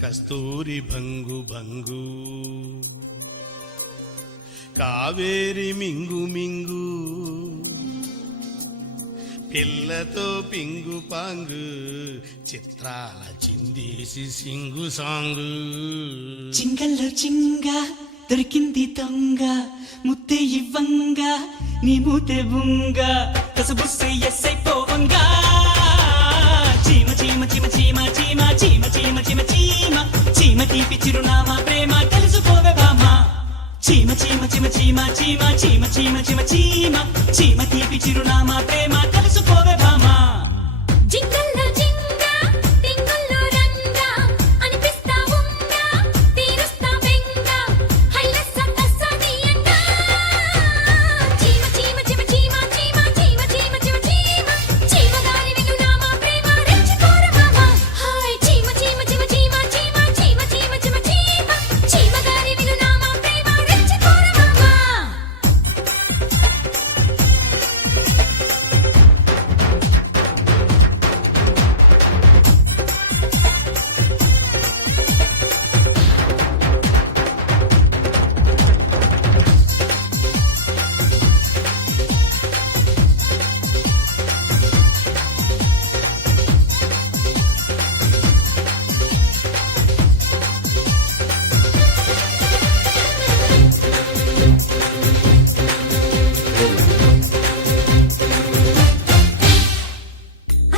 కస్తూరి భంగు భంగు కావేరి మింగు మింగు పిల్లతో పింగు పాంగు చిత్రాల చిందేసి సింగు సాంగు చింగల్లో చింగ దొరికింది దొంగ ముద్దే ఇవ్వంగ నీ మూతే బుంగ కసబుస్సే ఎస్సై పోవంగా చీమ చీమ చీమ చీమ చీమ చీమ చీమ చీమ చీమ చీమ తీపి చిరునామా ప్రేమ తెలుసుకోవే బామా చీమ చీమ చీమ చీమ చీమ చీమ చీమ చీమ చీమ చీమ తీపి చిరునామా ప్రేమ తెలుసుకోవే బామా జింగల్లో జింగ టింగుల్లో రంగ అనిపిస్తా ఉంగ తీరుస్తా బెంగ హైలెస్స కస్సదియంగా చీమ చీమ చీమ చీమ చీమ చీమ చీమ చీమ చీమ చీమ గారి వినునామా ప్రేమ రెచ్చిపోర మామ హాయ్ చీమ చీమ చీమ చీమ చీమ చీమ చీమ చీమ చీమ చీమ గారి వినునామా ప్రేమ రెచ్చిపోర మామ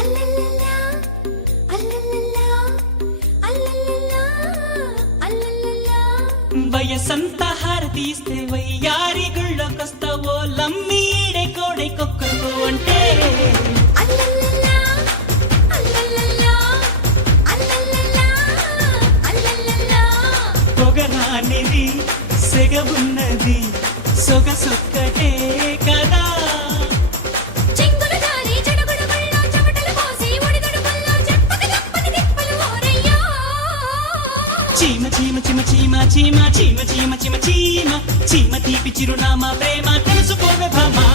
అల్లల్లల్లా అల్లల్లల్లా అల్లల్లల్లా అల్లల్లల్లా వయసంతా హారతీస్తే వయ్యారి గుళ్ళకొస్తావో లమ్మీడే కోడై కొక్కకు అంటే అల్లల్లల్లా అల్లల్లల్లా అల్లల్లల్లా అల్లల్లల్లా పొగరానిది సెగవున్నది సొగసొక్కటే కదా చెంగులు జారి చెడుగుడుగుల్లో చెమటలు పోసి ఒడిదుడుకుల్లో చెప్పక చెప్పని తిప్పలు ఓరయ్యో చీమ చీమ చీమ చీమ చీమ చీమ చీమ చీమ చీమ చీమ తీపి చిరునామా ప్రేమ తెలుసుకోవే భామా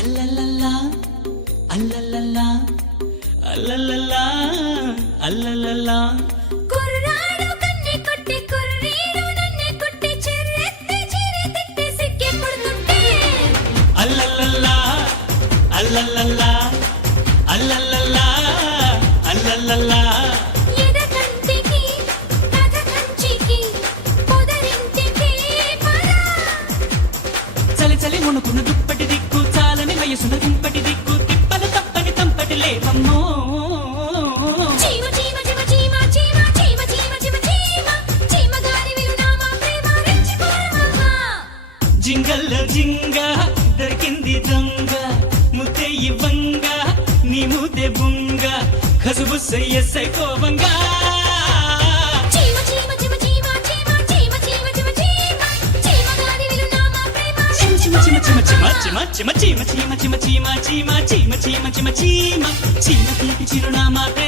అల్లల్లల్లా అల్లల్లల్లా అల్లల్లల్లా అల్లల్లల్లా కుర్రాడు కన్నే కొట్టి కుర్రీడు నన్నే కొట్టి చెర్రెత్తి చిరి తిట్టి సిక్కి పడుతుంటే అల్లల్లల్లా అల్లల్లల్లా అల్లల్లల్లా అల్లల్లల్లా ఎద కంటికి కథ కంచికి పొదరింటికి పరా చలి చలి మునుకున్న దుప్పటి దిక్కు చాలని వయసున దుంపటి దిక్కు తిప్పలు తప్పని తంపటి లేవమ్మో చీమ చీమ చీమ చీమ చీమ చీమ చీమ చీమ చీమ చీమ గారి వినునామా ప్రేమ రెచ్చిపోరమామా జింగల్లో జింగ దొరికింది దొంగ ముద్దే ఇవ్వంగ నీ మూతే బుంగ కసుబుస్సై ఎస్సై కోవంగా చీమ చీమ చీమ చీమ చీమ చీమ చీమ చీమ చీమ చీమ గారి వినునామా ప్రేమ చిమ చిమ చిమ చిమ చిమ చిమ చిమ చిమ చిమ చిమ చిమ చిమ చిమ చిమ చిమ చిమ చిమ చీమ తీపి చిరునామా ప్రేమ